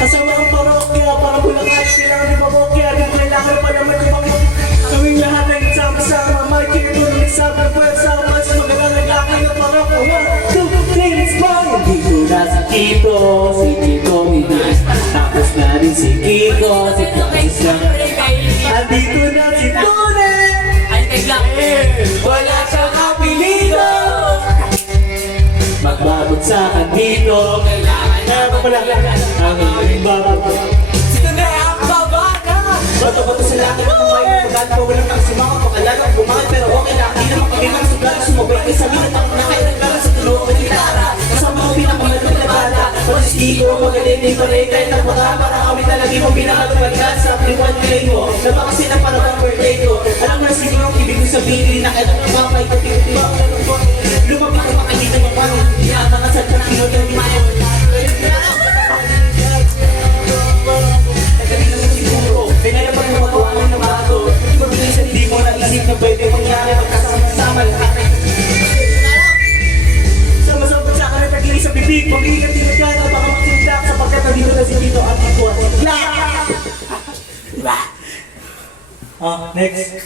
Kasama ang parokya, para bulakan, kailangan di parokya, di mo kailangan pa naman kumamit. Kaming lahat ay nagsama-sama, may kinulong sa pagpwersa, mas magalang naglaki ng parokya. 1, 2, 3, let's go! Dito na si Kiko Minas, tapos na rin si Kiko, si Francis lang. Andito na si Tune, wala siyang apelido. Magbabagsakan dito, ang babag. Sino na ang babana? Bato-bato sa langit ng mga pagkat ko walang nakasimaka, pakalala ang bumangat, pero okay lang, hindi naman kami mga sugat, sumabay kayo sa minat ako na kayo nagkala sa tulong ng gitara. Kasama ko pinakamalapit na bala, pag-istigo, magaling din pa rin, kahit nagpaka, para kami talaga mo pinakalumalgan sa priwan kayo mo. Napakasi na parang ang birthday ko. Alam mo na siguro ang ibig ko sabihin, na kaya ng mga may kapit-tiba. Lumabas ko makikita mo pa, iyama ka sa pagkino ng imayo. Kaya naman yung magawa mo na bago, hindi mo naisip na pwede mangyari magkasama-sama lahat. Sama-sama sa akin at naging sa bibig, mag-iingat din ka, baka magsindak sapagkat nandito na si Tito at ako at si Black! Next!